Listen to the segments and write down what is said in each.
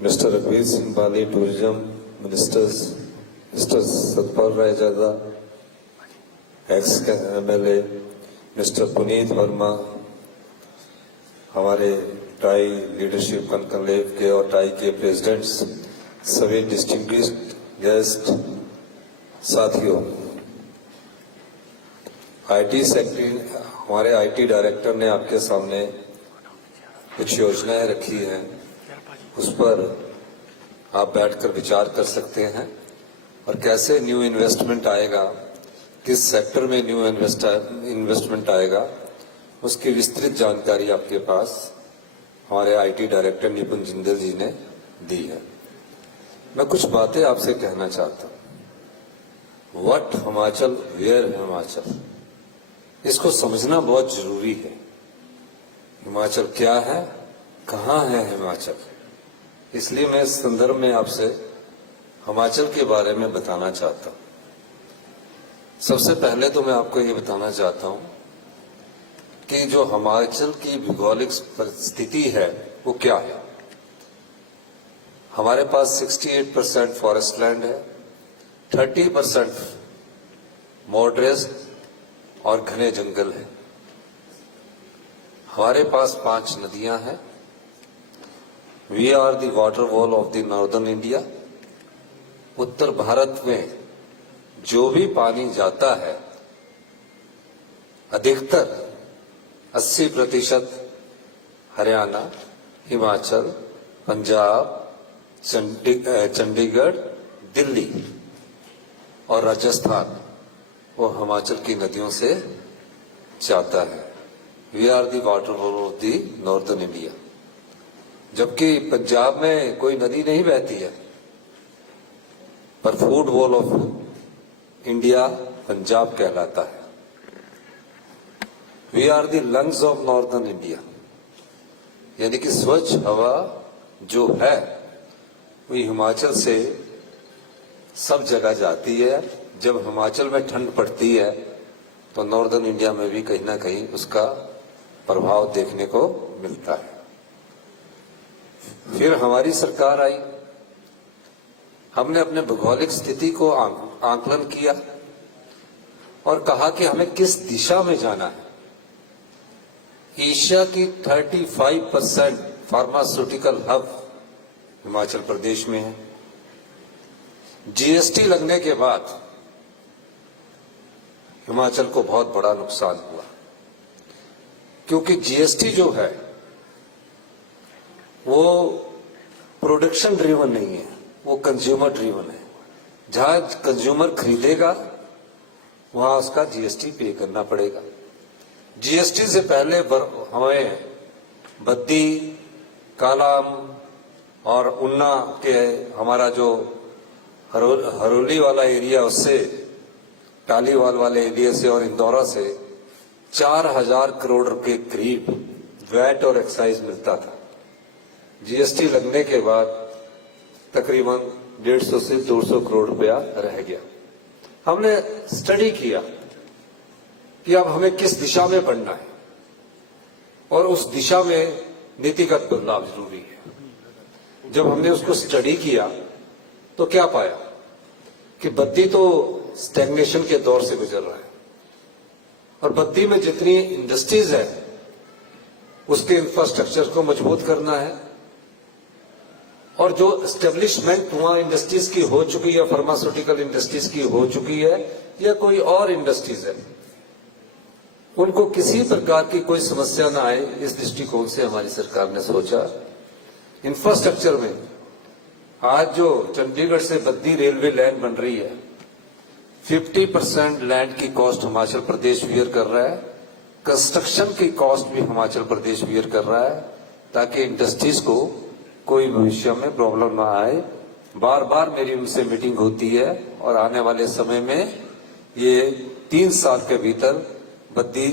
Mr. Raghuveer Singh Bali, Tourism Ministers, Mr. Satpal Rai Jadha, ex-MLA, Mr. Puneet Verma, हमारे tie leadership conclave के और tie के presidents, सभी distinguished guest, साथियों, IT secretary, हमारे IT director ने आपके सामने कुछ योजनाएं रखी हैं, उस पर आप बैठकर विचार कर सकते हैं और कैसे न्यू इन्वेस्टमेंट आएगा, किस सेक्टर में न्यू इन्वेस्टमेंट आएगा, उसकी विस्तृत जानकारी आपके पास हमारे आईटी डायरेक्टर निपुण जिंदल जी ने दी है। मैं कुछ बातें आपसे कहना चाहता हूं। व्हाट हिमाचल, वेयर हिमाचल, इसको समझना बहुत जरूरी है। हिमाचल क्या है, कहां है हिमाचल, इसलिए मैं इस संदर्भ में आपसे हिमाचल के बारे में बताना चाहता हूं। सबसे पहले तो मैं आपको ये बताना चाहता हूं कि जो हिमाचल की भौगोलिक परिस्थिति है वो क्या है। हमारे पास 68% फॉरेस्ट लैंड है, 30% मॉडरेस्ट और घने जंगल है। हमारे पास 5 नदियां हैं। We are the water wall of the northern India. उत्तर भारत में जो भी पानी जाता है, अधिकतर 80% हरियाणा, हिमाचल, पंजाब, चंडीगढ़, दिल्ली और राजस्थान वो हिमाचल की नदियों से जाता है। We are the water wall of the northern India. जबकि पंजाब में कोई नदी नहीं बहती है, पर food wall of India Punjab कहलाता है। We are the lungs of northern India, यानी कि स्वच्छ हवा जो है वो हिमाचल से सब जगह जाती है। जब हिमाचल में ठंड पड़ती है तो नॉर्दर्न इंडिया में भी कहीं ना कहीं उसका प्रभाव देखने को मिलता है। फिर हमारी सरकार आई, हमने अपने भौगोलिक स्थिति को आंकलन किया और कहा कि हमें किस दिशा में जाना है। एशिया की 35% फार्मास्यूटिकल हब हिमाचल प्रदेश में है। जीएसटी लगने के बाद हिमाचल को बहुत बड़ा नुकसान हुआ, क्योंकि जीएसटी जो है वो प्रोडक्शन ड्रिवन नहीं है, वो कंज्यूमर ड्रिवन है। जहां कंज्यूमर खरीदेगा वहां उसका जीएसटी पे करना पड़ेगा। जीएसटी से पहले हमें बद्दी, कालाम और उन्ना के हमारा जो हरोली वाला एरिया, उससे टालीवाल वाले एरिया से और इंदौरा से 4000 करोड़ रुपए करीब वैट और एक्साइज मिलता था। जीएसटी लगने के बाद तकरीबन 150 से 200 करोड़ रुपया रह गया। हमने स्टडी किया कि अब हमें किस दिशा में बढ़ना है और उस दिशा में नीतिगत बदलाव जरूरी है। जब हमने उसको स्टडी किया तो क्या पाया कि बद्दी तो स्टैग्नेशन के दौर से गुजर रहा है और बद्दी में जितनी इंडस्ट्रीज है उसके इंफ्रास्ट्रक्चर को मजबूत करना है और जो एस्टेब्लिशमेंट वहां इंडस्ट्रीज की हो चुकी है, फार्मास्यूटिकल इंडस्ट्रीज की हो चुकी है या कोई और इंडस्ट्रीज है, उनको किसी प्रकार की कोई समस्या ना आए, इस दृष्टिकोण से हमारी सरकार ने सोचा। इंफ्रास्ट्रक्चर में आज जो चंडीगढ़ से बद्दी रेलवे लाइन बन रही है, 50% लैंड की कॉस्ट हिमाचल प्रदेश बियर कर रहा है, कंस्ट्रक्शन की कॉस्ट भी हिमाचल प्रदेश बियर कर रहा है, ताकि इंडस्ट्रीज को कोई भविष्य में प्रॉब्लम ना आए। बार बार मेरी उनसे मीटिंग होती है और आने वाले समय में ये 3 साल के भीतर बद्दी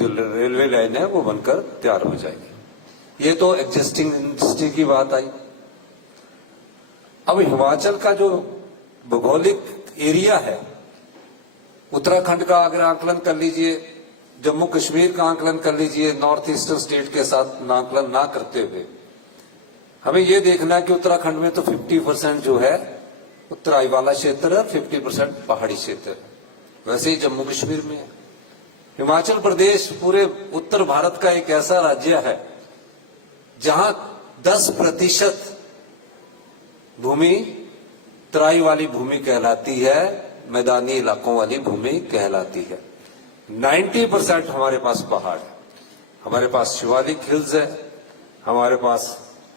जो रेलवे लाइन है वो बनकर तैयार हो जाएगी। ये तो एग्जिस्टिंग इंडस्ट्री की बात आई। अब हिमाचल का जो भौगोलिक एरिया है, उत्तराखंड का अगर आंकलन कर लीजिए, जम्मू कश्मीर का आंकलन कर लीजिए, नॉर्थ ईस्टर्न स्टेट के साथ आंकलन ना करते हुए हमें ये देखना है कि उत्तराखंड में तो 50% जो है उत्तराई वाला क्षेत्र है, 50% पहाड़ी क्षेत्र है। वैसे ही जम्मू कश्मीर में है। हिमाचल प्रदेश पूरे उत्तर भारत का एक ऐसा राज्य है जहां 10% भूमि तराई वाली भूमि कहलाती है, मैदानी इलाकों वाली भूमि कहलाती है। 90% हमारे पास पहाड़ है, हमारे पास शिवालिक हिल्स है, हमारे पास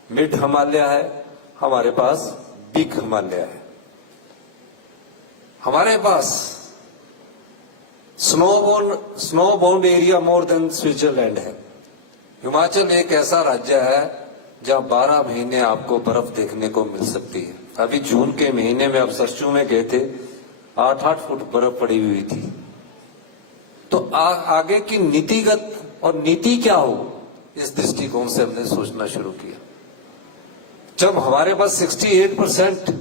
मिड हिमालय है, हमारे पास बिग हिमालय है, हमारे पास snow bound area more than Switzerland है। हिमाचल एक ऐसा राज्य है जहां 12 महीने आपको बर्फ देखने को मिल सकती है। अभी जून के महीने में अब सरसों में गए थे, 8-8 फुट बर्फ पड़ी हुई थी। तो आगे की नीतिगत और नीति क्या हो, इस दृष्टिकोण से हमने सोचना शुरू किया। जब हमारे पास 68%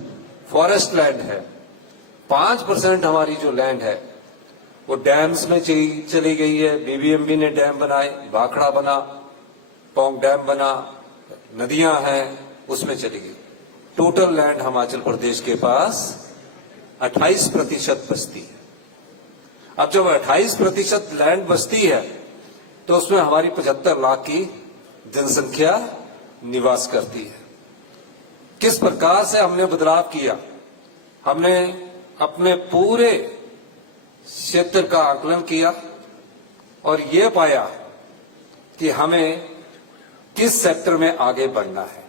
फॉरेस्ट लैंड है, 5% हमारी जो लैंड है वो डैम्स में चली गई है। बीबीएमबी ने डैम बनाए, भाखड़ा बना, पौंग डैम बना, नदियां हैं, उसमें चली गई। टोटल लैंड हिमाचल प्रदेश के पास 28% बचती है। अब जब 28% लैंड बचती है तो उसमें हमारी 75 लाख की जनसंख्या निवास करती है। किस प्रकार से हमने बदलाव किया, हमने अपने पूरे क्षेत्र का आकलन किया और ये पाया कि हमें किस सेक्टर में आगे बढ़ना है।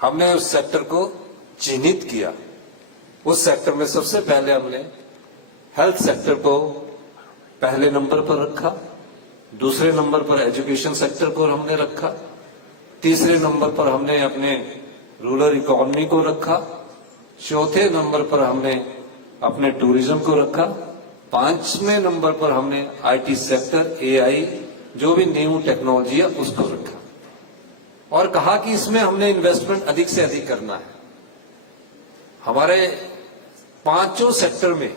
हमने उस सेक्टर को चिन्हित किया। उस सेक्टर में सबसे पहले हमने हेल्थ सेक्टर को पहले नंबर पर रखा, दूसरे नंबर पर एजुकेशन सेक्टर को हमने रखा, तीसरे नंबर पर हमने अपने रूरल इकोनॉमी को रखा, चौथे नंबर पर हमने अपने टूरिज्म को रखा, 5वें नंबर पर हमने आईटी सेक्टर, एआई, जो भी न्यू टेक्नोलॉजी है उसको रखा और कहा कि इसमें हमने इन्वेस्टमेंट अधिक से अधिक करना है। हमारे पांचों सेक्टर में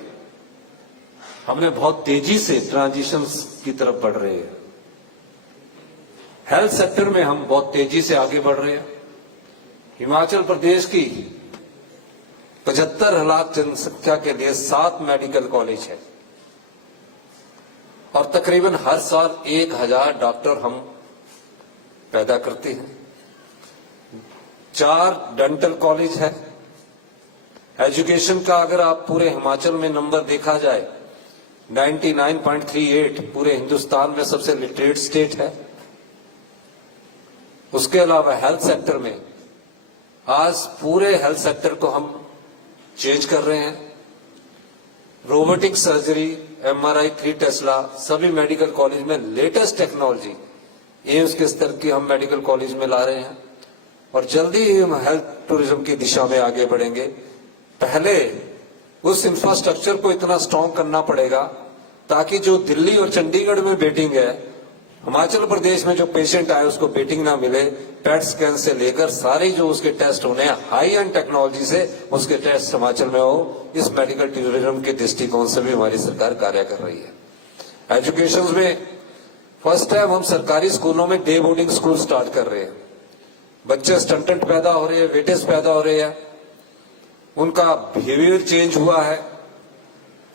हमने बहुत तेजी से ट्रांजिशन की तरफ बढ़ रहे हैं। हेल्थ सेक्टर में हम बहुत तेजी से आगे बढ़ रहे हैं। हिमाचल प्रदेश की 75 लाख जनसंख्या के लिए 7 मेडिकल कॉलेज है और तकरीबन हर साल 1000 डॉक्टर हम पैदा करते हैं। 4 डेंटल कॉलेज है। एजुकेशन का अगर आप पूरे हिमाचल में नंबर देखा जाए 99.38, पूरे हिंदुस्तान में सबसे लिटरेट स्टेट है। उसके अलावा हेल्थ सेक्टर में आज पूरे हेल्थ सेक्टर को हम चेंज कर रहे हैं। रोबोटिक सर्जरी, एमआरआई, 3 टेस्ला, सभी मेडिकल कॉलेज में लेटेस्ट टेक्नोलॉजी एम्स के स्तर की हम मेडिकल कॉलेज में ला रहे हैं और जल्दी ही हम हेल्थ टूरिज्म की दिशा में आगे बढ़ेंगे। पहले उस इंफ्रास्ट्रक्चर को इतना स्ट्रांग करना पड़ेगा ताकि जो दिल्ली और चंडीगढ़ में वेटिंग है, हिमाचल प्रदेश में जो पेशेंट आए उसको वेटिंग ना मिले। पेट स्कैन से लेकर सारे जो उसके टेस्ट होने हैं, हाई एंड टेक्नोलॉजी से उसके टेस्ट हिमाचल में हो। इस मेडिकल टूरिज्म के दृष्टिकोण से भी हमारी सरकार कार्य कर रही है। एजुकेशन में फर्स्ट टाइम हम सरकारी स्कूलों में डे बोर्डिंग स्कूल स्टार्ट कर रहे हैं। बच्चे स्टंटेड पैदा हो रहे हैं, वेटेज पैदा हो रहे हैं, उनका बिहेवियर चेंज हुआ है।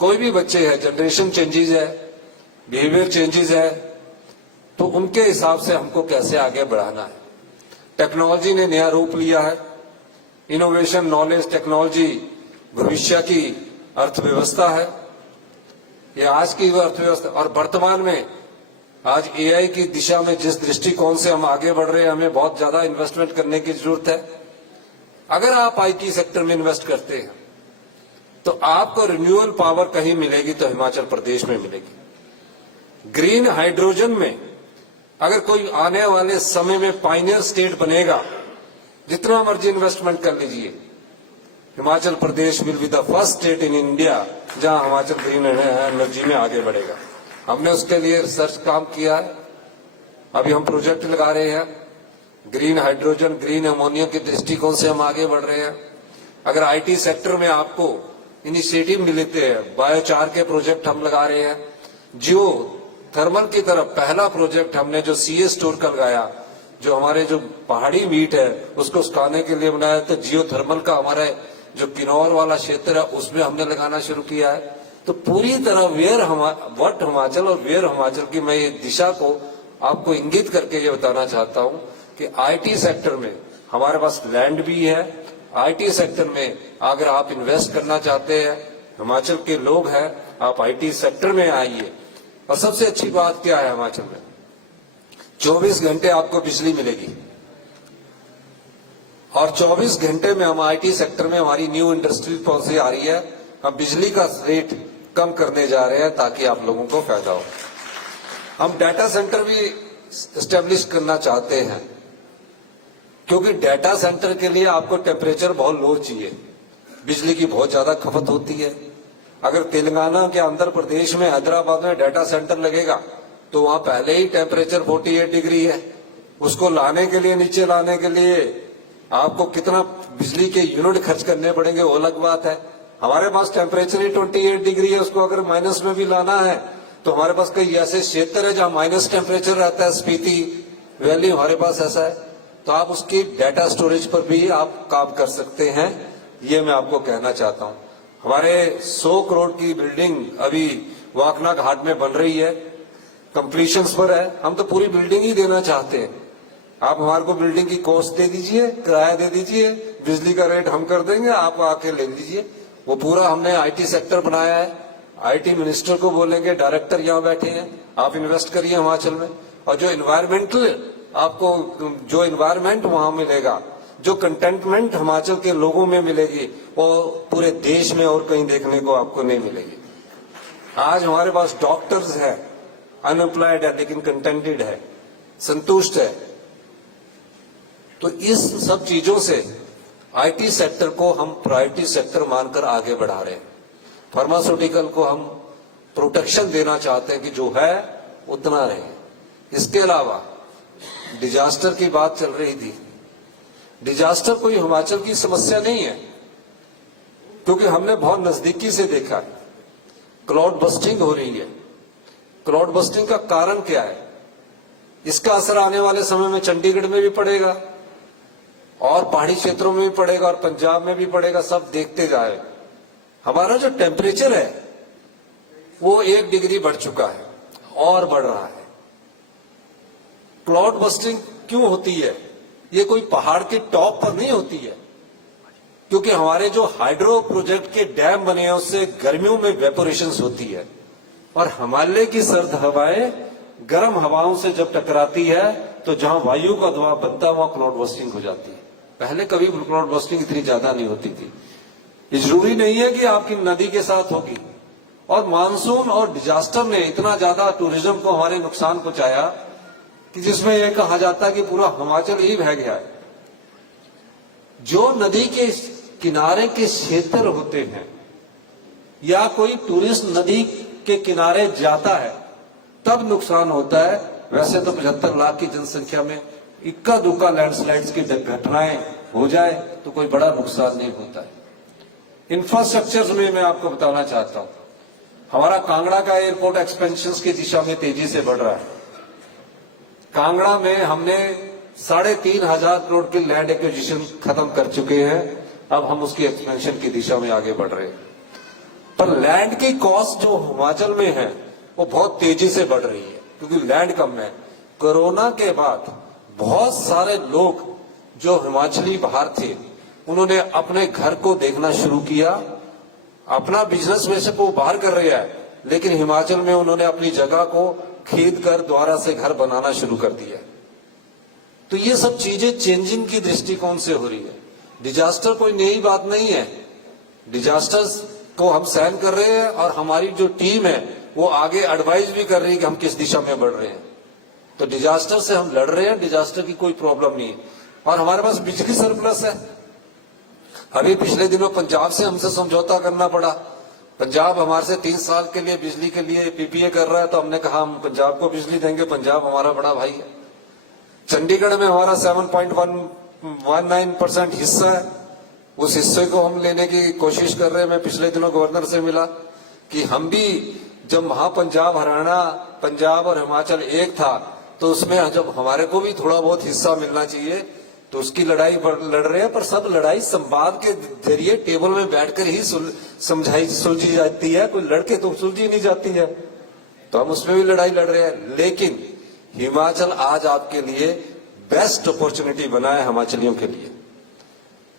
कोई भी बच्चे है, जनरेशन चेंजेस है, बिहेवियर चेंजेस है, तो उनके हिसाब से हमको कैसे आगे बढ़ाना है। टेक्नोलॉजी ने नया रूप लिया है। इनोवेशन, नॉलेज, टेक्नोलॉजी भविष्य की अर्थव्यवस्था है। ये आज की अर्थव्यवस्था और वर्तमान में आज एआई की दिशा में जिस दृष्टिकोण से हम आगे बढ़ रहे हैं, हमें बहुत ज्यादा इन्वेस्टमेंट करने की जरूरत है। अगर आप आईटी सेक्टर में इन्वेस्ट करते हैं तो आपको रिन्यूएबल पावर कहीं मिलेगी तो हिमाचल प्रदेश में मिलेगी। ग्रीन हाइड्रोजन में अगर कोई आने वाले समय में पायनियर स्टेट बनेगा, जितना मर्जी इन्वेस्टमेंट कर लीजिए, Himachal Pradesh will be the first state in India जहां हिमाचल ग्रीन एनर्जी में आगे बढ़ेगा। हमने उसके लिए रिसर्च काम किया है। अभी हम प्रोजेक्ट लगा रहे हैं। ग्रीन हाइड्रोजन, ग्रीन अमोनिया के दृष्टिकोण से हम आगे बढ़ रहे हैं। अगर आईटी सेक्टर में आपको इनिशिएटिव मिलते हैं, बायोचार के प्रोजेक्ट हम लगा रहे हैं। जियो थर्मल की तरफ पहला प्रोजेक्ट हमने जो सीए स्टोर का लगाया, जो हमारे जो पहाड़ी मीट है उसको सुखाने के लिए बनाया। तो जियोथर्मल का हमारे जो किन्नौर वाला क्षेत्र है उसमें हमने लगाना शुरू किया है। तो पूरी तरह वट हिमाचल और वेयर हिमाचल की मैं ये दिशा को आपको इंगित करके ये बताना चाहता हूं कि आईटी सेक्टर में हमारे पास लैंड भी है। आईटी सेक्टर में अगर आप इन्वेस्ट करना चाहते हैं, हिमाचल के लोग हैं, आप आईटी सेक्टर में आइए। और सबसे अच्छी बात क्या है हिमाचल में, 24 घंटे आपको बिजली मिलेगी। और 24 घंटे में हम आईटी सेक्टर में हमारी न्यू इंडस्ट्री पॉलिसी आ रही है, हम बिजली का रेट कम करने जा रहे हैं ताकि आप लोगों को फायदा हो। हम डाटा सेंटर भी एस्टेब्लिश करना चाहते हैं, क्योंकि डाटा सेंटर के लिए आपको टेम्परेचर बहुत लो चाहिए, बिजली की बहुत ज्यादा खपत होती है। अगर तेलंगाना के आंध्र प्रदेश में हैदराबाद में डाटा सेंटर लगेगा तो वहां पहले ही टेम्परेचर 48 डिग्री है, उसको लाने के लिए, नीचे लाने के लिए आपको कितना बिजली के यूनिट खर्च करने पड़ेंगे वो अलग बात है। हमारे पास टेम्परेचर ही 28 डिग्री है, उसको अगर माइनस में भी लाना है तो हमारे पास कई ऐसे क्षेत्र है जहां माइनस टेम्परेचर रहता है। स्पीति वैली हमारे पास ऐसा है, तो आप उसकी डाटा स्टोरेज पर भी आप काम कर सकते हैं, ये मैं आपको कहना चाहता हूं। हमारे 100 करोड़ की बिल्डिंग अभी वाकना घाट में बन रही है, कंप्लीशंस पर है। हम तो पूरी बिल्डिंग ही देना चाहते हैं। आप हमारे को बिल्डिंग की कॉस्ट दे दीजिए, किराया दे दीजिए, बिजली का रेट हम कर देंगे, आप आके ले लीजिए। वो पूरा हमने आईटी सेक्टर बनाया है। आईटी मिनिस्टर को बोलेंगे, डायरेक्टर यहाँ बैठे हैं, आप इन्वेस्ट करिए हिमाचल में। और जो इन्वायरमेंटल आपको जो इन्वायरमेंट वहां मिलेगा, जो कंटेंटमेंट हिमाचल के लोगों में मिलेगी, वो पूरे देश में और कहीं देखने को आपको नहीं मिलेगी। आज हमारे पास डॉक्टर्स है, अनएम्प्लॉयड है लेकिन कंटेंटेड है, संतुष्ट है। तो इस सब चीजों से आईटी सेक्टर को हम प्रायोरिटी सेक्टर मानकर आगे बढ़ा रहे हैं। फार्मास्यूटिकल को हम प्रोटेक्शन देना चाहते हैं कि जो है उतना रहे। इसके अलावा डिजास्टर की बात चल रही थी, डिजास्टर कोई हिमाचल की समस्या नहीं है, क्योंकि हमने बहुत नजदीकी से देखा है। क्लाउड बस्टिंग हो रही है। क्लाउड बस्टिंग का कारण क्या है? इसका असर आने वाले समय में चंडीगढ़ में भी पड़ेगा और पहाड़ी क्षेत्रों में भी पड़ेगा और पंजाब में भी पड़ेगा, सब देखते जाए। हमारा जो टेम्परेचर है वो 1 डिग्री बढ़ चुका है और बढ़ रहा है। क्लाउड बस्टिंग क्यों होती है? ये कोई पहाड़ के टॉप पर नहीं होती है, क्योंकि हमारे जो हाइड्रो प्रोजेक्ट के डैम बने हैं उससे गर्मियों में वेपोरेशन होती है और हिमालय की सर्द हवाएं गर्म हवाओं से जब टकराती है तो जहां वायु का दबाव बनता है वहां क्लाउड बस्टिंग हो जाती है। पहले कभी क्लाउड बस्टिंग इतनी ज्यादा नहीं होती थी। ये जरूरी नहीं है कि आपकी नदी के साथ होगी। और मानसून और डिजास्टर ने इतना ज्यादा टूरिज्म को हमारे नुकसान पहुंचाया कि जिसमें यह कहा जाता है कि पूरा हिमाचल ही बह गया है। जो नदी के किनारे के क्षेत्र होते हैं या कोई टूरिस्ट नदी के किनारे जाता है तब नुकसान होता है। वैसे तो 75 लाख की जनसंख्या में इक्का दुक्का लैंडस्लाइड्स की घटनाएं हो जाए तो कोई बड़ा नुकसान नहीं होता है। इंफ्रास्ट्रक्चर में मैं आपको बताना चाहता हूं, हमारा कांगड़ा का एयरपोर्ट एक्सपेंशन की दिशा में तेजी से बढ़ रहा है। कांगड़ा में हमने 3,500 करोड़ की लैंड एक्विजिशन खत्म कर चुके हैं। अब हम उसकी एक्सपेंशन की दिशा में आगे बढ़ रहे हैं। पर लैंड की कॉस्ट जो हिमाचल में है वो बहुत तेजी से बढ़ रही है, क्योंकि लैंड कम है। कोरोना के बाद बहुत सारे लोग जो हिमाचली बाहर थे उन्होंने अपने घर को देखना शुरू किया। अपना बिजनेस वैसे वो बाहर कर रहे हैं, लेकिन हिमाचल में उन्होंने अपनी जगह को खरीद कर दोबारा से घर बनाना शुरू कर दिया। तो ये सब चीजें चेंजिंग की दृष्टिकोण से हो रही है। डिजास्टर कोई नई बात नहीं है। डिजास्टर्स को हम सहन कर रहे हैं और हमारी जो टीम है वो आगे एडवाइज भी कर रही है कि हम किस दिशा में बढ़ रहे हैं। तो डिजास्टर से हम लड़ रहे हैं, डिजास्टर की कोई प्रॉब्लम नहीं है। और हमारे पास बिजली सरप्लस है। अभी पिछले दिनों पंजाब से हमसे समझौता करना पड़ा। पंजाब हमारे से 3 साल के लिए बिजली के लिए पीपीए कर रहा है, तो हमने कहा हम पंजाब को बिजली देंगे, पंजाब हमारा बड़ा भाई है। चंडीगढ़ में हमारा 7.19% हिस्सा है, उस हिस्से को हम लेने की कोशिश कर रहे हैं। मैं पिछले दिनों गवर्नर से मिला कि हम भी जब महापंजाब, हरियाणा, पंजाब और हिमाचल एक था तो उसमें जब हमारे को भी थोड़ा बहुत हिस्सा मिलना चाहिए, तो उसकी लड़ाई लड़ रहे हैं। पर सब लड़ाई संवाद के जरिए टेबल में बैठकर ही सुलझी जाती है, कोई लड़के तो सुलझी नहीं जाती है। तो हम उसमें भी लड़ाई लड़ रहे हैं। लेकिन हिमाचल आज आपके लिए बेस्ट अपॉर्चुनिटी बना है हिमाचलियों के लिए।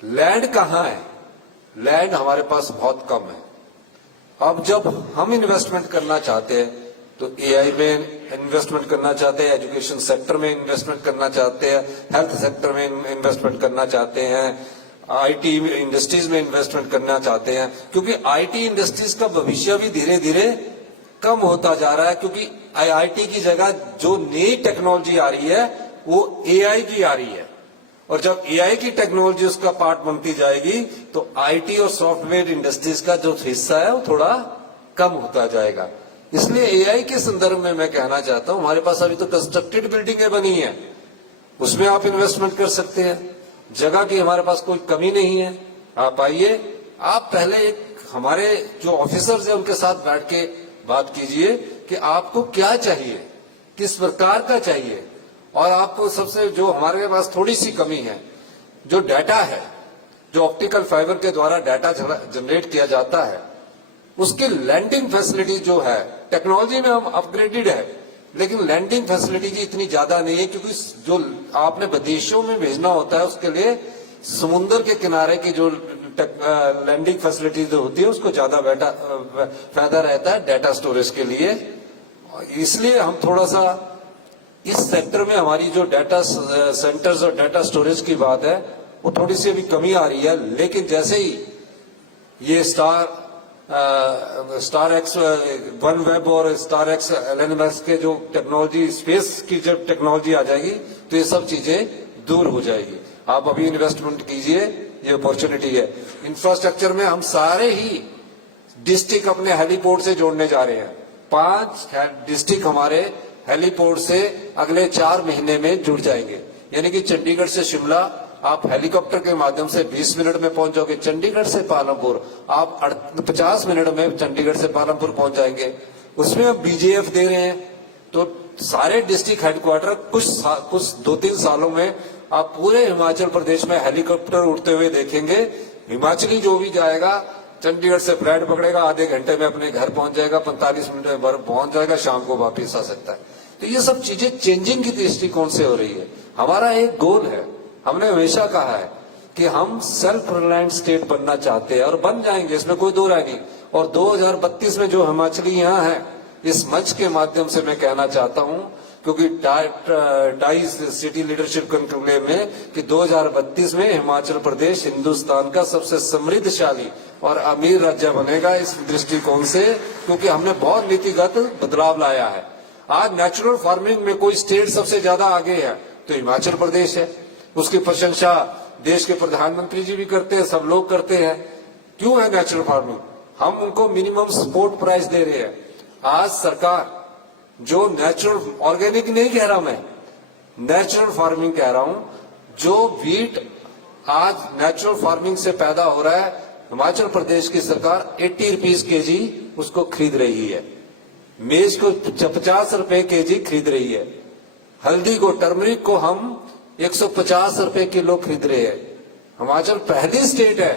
लैंड कहां है? लैंड हमारे पास बहुत कम है। अब जब हम इन्वेस्टमेंट करना चाहते हैं तो एआई में इन्वेस्टमेंट करना चाहते हैं, एजुकेशन सेक्टर में इन्वेस्टमेंट करना चाहते हैं, हेल्थ सेक्टर में इन्वेस्टमेंट करना चाहते हैं, आईटी इंडस्ट्रीज में इन्वेस्टमेंट करना चाहते हैं, क्योंकि आईटी इंडस्ट्रीज का भविष्य भी धीरे धीरे कम होता जा रहा है। क्योंकि आईटी की जगह जो नई टेक्नोलॉजी आ रही है वो एआई की आ रही है, और जब एआई की टेक्नोलॉजी उसका पार्ट बनती जाएगी तो आईटी और सॉफ्टवेयर इंडस्ट्रीज का जो हिस्सा है वो थोड़ा कम होता जाएगा। इसलिए एआई के संदर्भ में मैं कहना चाहता हूं, हमारे पास अभी तो कंस्ट्रक्टेड बिल्डिंगें बनी है, उसमें आप इन्वेस्टमेंट कर सकते हैं। जगह की हमारे पास कोई कमी नहीं है। आप आइए, आप पहले एक हमारे जो ऑफिसर्स हैं उनके साथ बैठ के बात कीजिए कि आपको क्या चाहिए, किस प्रकार का चाहिए। और आपको सबसे जो हमारे पास थोड़ी सी कमी है, जो डाटा है, जो ऑप्टिकल फाइबर के द्वारा डाटा जनरेट किया जाता है, उसकी लैंडिंग फैसिलिटी जो है, टेक्नोलॉजी में हम अपग्रेडेड है, लेकिन लैंडिंग फैसिलिटी की इतनी ज्यादा नहीं है, क्योंकि जो आपने विदेशों में भेजना होता है उसके लिए समुद्र के किनारे की जो लैंडिंग फैसिलिटी जो होती है उसको ज्यादा फायदा रहता है डाटा स्टोरेज के लिए। इसलिए हम थोड़ा सा इस सेक्टर में हमारी जो डाटा सेंटर्स और डाटा स्टोरेज की बात है वो थोड़ी सी अभी कमी आ रही है। लेकिन जैसे ही ये स्टार एक्स वन वेब और स्टार एक्स एलएनएमएस के जो टेक्नोलॉजी, स्पेस की जब टेक्नोलॉजी आ जाएगी तो ये सब चीजें दूर हो जाएगी। आप अभी इन्वेस्टमेंट कीजिए, ये अपॉर्चुनिटी है। इंफ्रास्ट्रक्चर में हम सारे ही डिस्ट्रिक्ट अपने हेलीपोर्ट से जोड़ने जा रहे हैं। 5 डिस्ट्रिक्ट हमारे हेलीपोर्ट से अगले 4 महीने में जुड़ जाएंगे। यानी कि चंडीगढ़ से शिमला आप हेलीकॉप्टर के माध्यम से 20 मिनट में पहुंच जाओगे। चंडीगढ़ से पालमपुर आप 50 मिनट में चंडीगढ़ से पालमपुर पहुंच जाएंगे। उसमें अब बीजेएफ दे रहे हैं, तो सारे डिस्ट्रिक्ट हेडक्वार्टर कुछ 2-3 सालों में आप पूरे हिमाचल प्रदेश में हेलीकॉप्टर उड़ते हुए देखेंगे। हिमाचली जो भी जाएगा चंडीगढ़ से फ्लाइट पकड़ेगा, आधे घंटे में अपने घर पहुंच जाएगा, 45 मिनट में पहुंच जाएगा, शाम को वापिस आ सकता है। तो ये सब चीजें चेंजिंग की दृष्टिकोण से हो रही है। हमारा एक गोल है, हमने हमेशा कहा है कि हम सेल्फ रिलायंट स्टेट बनना चाहते हैं और बन जाएंगे, इसमें कोई दो राय नहीं। और 2032 में जो हिमाचली यहाँ है, इस मंच के माध्यम से मैं कहना चाहता हूं, क्योंकि टाइज सिटी लीडरशिप कॉन्क्लेव में कि 2032 में हिमाचल प्रदेश हिंदुस्तान का सबसे समृद्धशाली और अमीर राज्य बनेगा। इस दृष्टिकोण से, क्योंकि हमने बहुत नीतिगत बदलाव लाया है। आज नेचुरल फार्मिंग में कोई स्टेट सबसे ज्यादा आगे है तो हिमाचल प्रदेश है। उसकी प्रशंसा देश के प्रधानमंत्री जी भी करते हैं, सब लोग करते हैं। क्यों है नेचुरल फार्मिंग? हम उनको मिनिमम सपोर्ट प्राइस दे रहे हैं। आज सरकार जो नेचुरल, ऑर्गेनिक नहीं कह रहा मैं, नेचुरल फार्मिंग कह रहा हूं, जो वीट आज नेचुरल फार्मिंग से पैदा हो रहा है, हिमाचल प्रदेश की सरकार 80 रुपीज केजी उसको खरीद रही है। मेज को 50 रुपए केजी खरीद रही है। हल्दी को, टर्मरिक को हम 150 रुपए किलो खरीद रहे हैं। हिमाचल पहली स्टेट है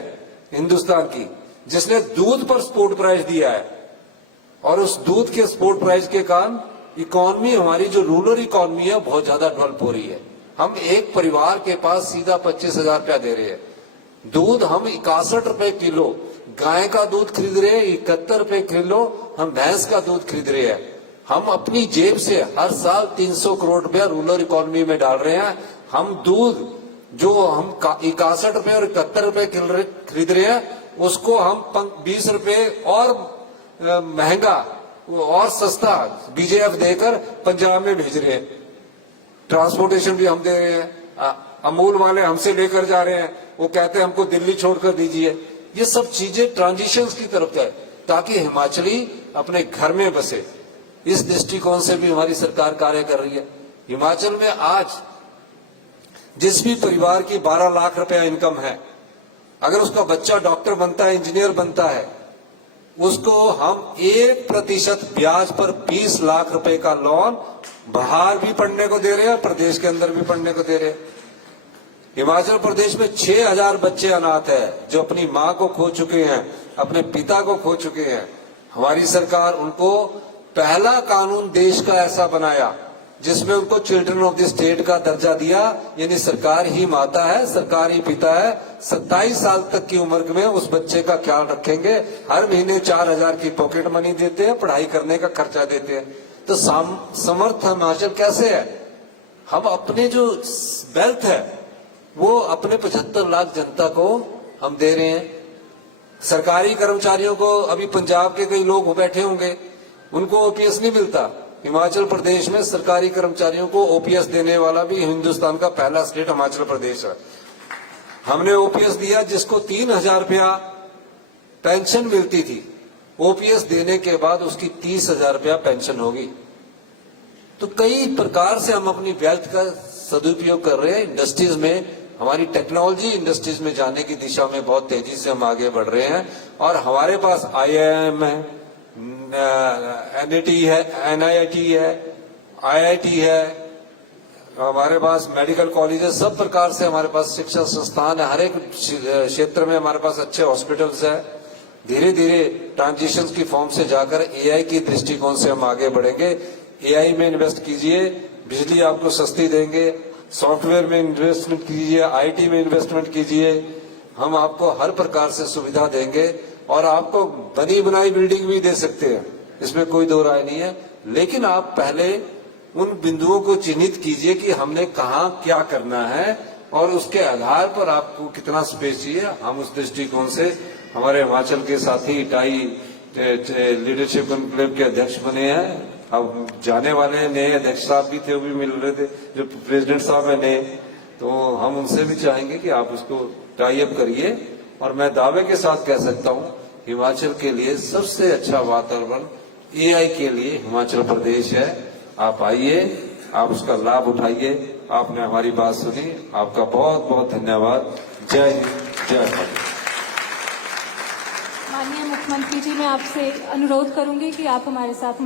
हिंदुस्तान की जिसने दूध पर सपोर्ट प्राइस दिया है, और उस दूध के सपोर्ट प्राइस के कारण इकोनॉमी, हमारी जो रूरल इकोनॉमी है, बहुत ज्यादा डेवलप हो रही है। हम एक परिवार के पास सीधा 25,000 रुपया दे रहे हैं। दूध हम 61 रुपए किलो गाय का दूध खरीद रहे हैं, 71 रुपए किलो हम भैंस का दूध खरीद रहे हैं। हम अपनी जेब से हर साल 300 करोड़ रुपया रूरल इकोनॉमी में डाल रहे हैं। हम दूध जो हम 61 रुपए और 71 रुपए खरीद रहे हैं, उसको हम 20 रुपए और महंगा और सस्ता बीजेएफ देकर पंजाब में भेज रहे हैं। ट्रांसपोर्टेशन भी हम दे रहे हैं। अमूल वाले हमसे लेकर जा रहे हैं, वो कहते हैं हमको दिल्ली छोड़कर दीजिए। ये सब चीजें ट्रांजिशंस की तरफ है, ताकि हिमाचली अपने घर में बसे। इस दृष्टिकोण से भी हमारी सरकार कार्य कर रही है। हिमाचल में आज जिस भी परिवार की 12 लाख रुपया इनकम है, अगर उसका बच्चा डॉक्टर बनता है, इंजीनियर बनता है, उसको हम 1% ब्याज पर 20 लाख रुपए का लोन बाहर भी पढ़ने को दे रहे हैं और प्रदेश के अंदर भी पढ़ने को दे रहे हैं। हिमाचल प्रदेश में 6000 बच्चे अनाथ है जो अपनी मां को खो चुके हैं, अपने पिता को खो चुके हैं। हमारी सरकार उनको पहला कानून देश का ऐसा बनाया जिसमें उनको चिल्ड्रन ऑफ द स्टेट का दर्जा दिया, यानी सरकार ही माता है, सरकार ही पिता है। 27 साल तक की उम्र में उस बच्चे का ख्याल रखेंगे। हर महीने 4000 की पॉकेट मनी देते हैं, पढ़ाई करने का खर्चा देते हैं। तो समर्थ हिमाचल कैसे है? हम अपने जो वेल्थ है वो अपने 75 लाख जनता को हम दे रहे हैं। सरकारी कर्मचारियों को, अभी पंजाब के कई लोग बैठे होंगे, उनको ओपीएस नहीं मिलता। हिमाचल प्रदेश में सरकारी कर्मचारियों को ओपीएस देने वाला भी हिंदुस्तान का पहला स्टेट हिमाचल प्रदेश है। हमने ओपीएस दिया जिसको 3000 रुपया पेंशन मिलती थी, ओपीएस देने के बाद उसकी 30,000 रुपया पेंशन होगी। तो कई प्रकार से हम अपनी वेल्थ का सदुपयोग कर रहे हैं। इंडस्ट्रीज में, हमारी टेक्नोलॉजी इंडस्ट्रीज में जाने की दिशा में बहुत तेजी से हम आगे बढ़ रहे हैं। और हमारे पास IIM है, NIT है, NIT है, IIT है, हमारे पास मेडिकल कॉलेज है, सब प्रकार से हमारे पास शिक्षा संस्थान है। हर एक क्षेत्र में हमारे पास अच्छे हॉस्पिटल्स है। धीरे धीरे ट्रांजिशन की फॉर्म से जाकर AI की दृष्टिकोण से हम आगे बढ़ेंगे। AI में इन्वेस्ट कीजिए, बिजली आपको सस्ती देंगे, सॉफ्टवेयर में इन्वेस्टमेंट कीजिए, IT में इन्वेस्टमेंट कीजिए, हम आपको हर प्रकार से सुविधा देंगे और आपको बनी बनाई बिल्डिंग भी दे सकते हैं, इसमें कोई दो राय नहीं है। लेकिन आप पहले उन बिंदुओं को चिन्हित कीजिए कि हमने कहाँ क्या करना है और उसके आधार पर आपको कितना स्पेस चाहिए। हम उस दृष्टिकोण से, हमारे हिमाचल के साथी टाई लीडरशिप कॉन्क्लेव के अध्यक्ष बने हैं। अब जाने वाले नए अध्यक्ष साहब भी थे, वो भी मिल रहे थे, जो प्रेसिडेंट साहब है नए, तो हम उनसे भी चाहेंगे कि आप उसको टाई अप करिए। और मैं दावे के साथ कह सकता हूं, हिमाचल के लिए सबसे अच्छा वातावरण AI के लिए हिमाचल प्रदेश है। आप आइए, आप उसका लाभ उठाइए। आपने हमारी बात सुनी, आपका बहुत बहुत धन्यवाद। जय हिंद, जय भारत। माननीय मुख्यमंत्री जी, मैं आपसे अनुरोध करूंगी कि आप हमारे साथ